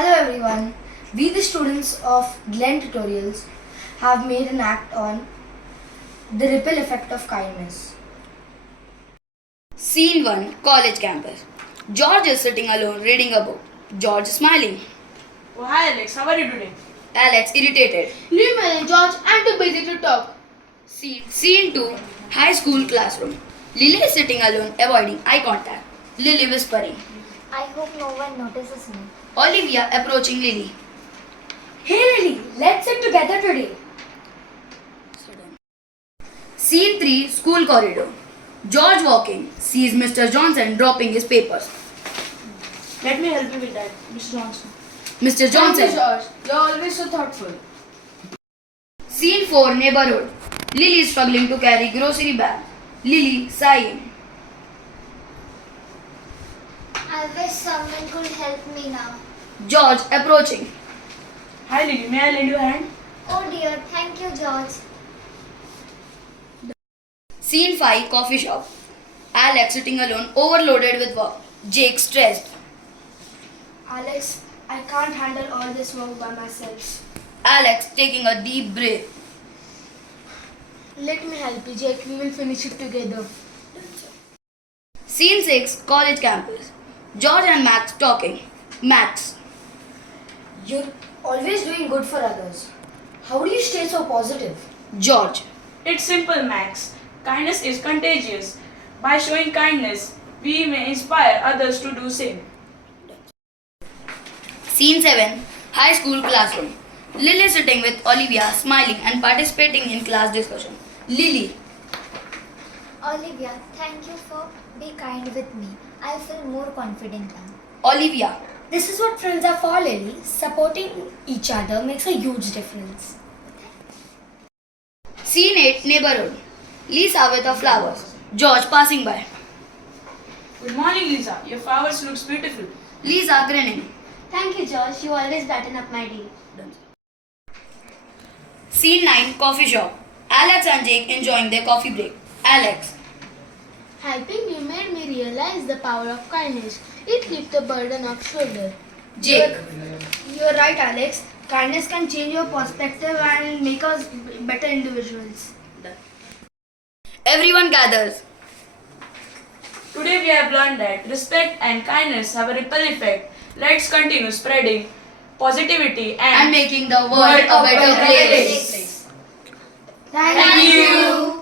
Hello everyone. We the students of Glen Tutorials have made an act on the ripple effect of kindness. Scene 1, College Campus. George is sitting alone reading a book. George is smiling. Oh, hi Alex, how are you today? Alex irritated. Leave me alone, George. I'm too busy to talk. Scene 2, High School Classroom. Lily is sitting alone avoiding eye contact. Lily whispering. I hope no one notices me. Olivia approaching Lily. Hey Lily, let's sit together today. Scene 3, School Corridor. George walking, sees Mr. Johnson dropping his papers. Let me help you with that, Mr. Johnson. Mr. Johnson. George. You're always so thoughtful. Scene 4, Neighborhood. Lily is struggling to carry grocery bag. Lily sighing. I wish someone could help me now. George approaching. Hi Lily, may I lend you a hand? Oh dear, thank you, George. Scene 5, Coffee Shop. Alex sitting alone, overloaded with work. Jake stressed. Alex, I can't handle all this work by myself. Alex taking a deep breath. Let me help you, Jake. We will finish it together. Scene 6, College Campus. George and Max talking. Max. You're always doing good for others. How do you stay so positive? George. It's simple, Max. Kindness is contagious. By showing kindness, we may inspire others to do same. Scene 7, High School Classroom. Lily sitting with Olivia, smiling and participating in class discussion. Lily. Olivia, thank you for being kind with me. I feel more confident now. Olivia. This is what friends are for, Lily. Supporting each other makes a huge difference. Scene 8, Neighborhood. Lisa with her flowers. George passing by. Good morning, Lisa. Your flowers looks beautiful. Lisa grinning. Thank you, George. You always brighten up my day. Scene 9, Coffee Shop. Alex and Jake enjoying their coffee break. Alex. Helping you made me realize the power of kindness. It lifts the burden off shoulder. Jake. You're right, Alex. Kindness can change your perspective and make us better individuals. Everyone gathers. Today we have learned that respect and kindness have a ripple effect. Let's continue spreading positivity And and making the world a better place. Thank you.